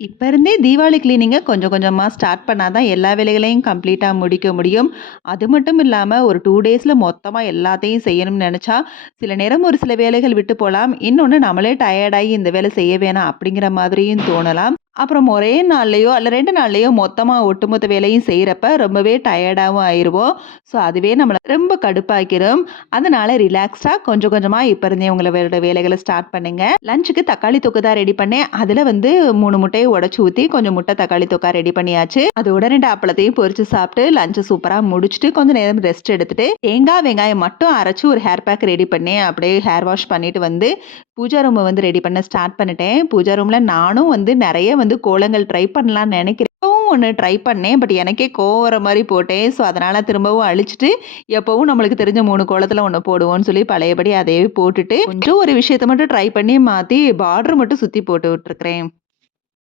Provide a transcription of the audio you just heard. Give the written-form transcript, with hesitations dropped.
இப்ப இருந்தே தீபாவளி கிளீனிங்க கொஞ்சம் கொஞ்சமா ஸ்டார்ட் பண்ணா தான் எல்லா வேலைகளையும் கம்ப்ளீட்டா முடிக்க முடியும். அது மட்டும் இல்லாம ஒரு 2 டேஸ்ல மொத்தமா எல்லாத்தையும் செய்யணும்னு நெனச்சா, சில நேரம் ஒரு சில வேலைகள் விட்டு போலாம். இன்னொன்னு நம்மளே டயர்ட் ஆயி இந்த வேலை செய்ய வேணாம் அப்படிங்கிற மாதிரியும் தோணலாம். அப்புறம் ஒரே நாள்லயோ அல்ல 2 நாள்லயோ மொத்தமா ஒட்டுமொத்த வேலையும் செய்றப்ப ரொம்பவே டயர்டாவும் ஆயிருவோம். ஸோ அதுவே நம்மள ரொம்ப கடுப்பாக்கிரும். அதனால ரிலாக்ஸ்டா கொஞ்சம் கொஞ்சமா இப்ப இருந்தே உங்களோட வேலைகள ஸ்டார்ட் பண்ணுங்க. லஞ்சுக்கு தக்காளி தொக்கு தான் ரெடி பண்ணேன். அதுல வந்து 3 முட்டைய உடைச்சு ஊத்தி கொஞ்சம் முட்டை தக்காளி தொக்கா ரெடி பண்ணியாச்சு. அதோட 2 அப்பளத்தையும் பொரிச்சு சாப்பிட்டு லஞ்ச சூப்பரா முடிச்சுட்டு கொஞ்ச நேரம் ரெஸ்ட் எடுத்துட்டு, தேங்காய், வெங்காயம் மட்டும் அரைச்சு ஒரு ஹேர் பேக் ரெடி பண்ணேன். அப்படியே ஹேர் வாஷ் பண்ணிட்டு வந்து பூஜா ரூம வந்து ரெடி பண்ண ஸ்டார்ட் பண்ணிட்டேன். பூஜா ரூம்ல நானும் வந்து நெறைய வந்து கோலங்கள் ட்ரை பண்ணலாம்னு நெனைக்கிறேன். இப்பவும் ஒண்ணு ட்ரை பண்ணேன். பட் எனக்கே கோவம் வர மாரி போட்டேன். ஸோ அதனால திரும்பவும் அழிச்சுட்டு, எப்பவும் நம்மளுக்கு தெரிஞ்ச 3 கோலத்துல 1 போடுவோம்னு சொல்லி பழையபடி அதையே போட்டுட்டு, கொஞ்சம் ஒரு விஷயத்த மட்டும் ட்ரை பண்ணி மாத்தி பார்டர் மட்டும் சுத்தி போட்டு விட்டுருக்கிறேன்.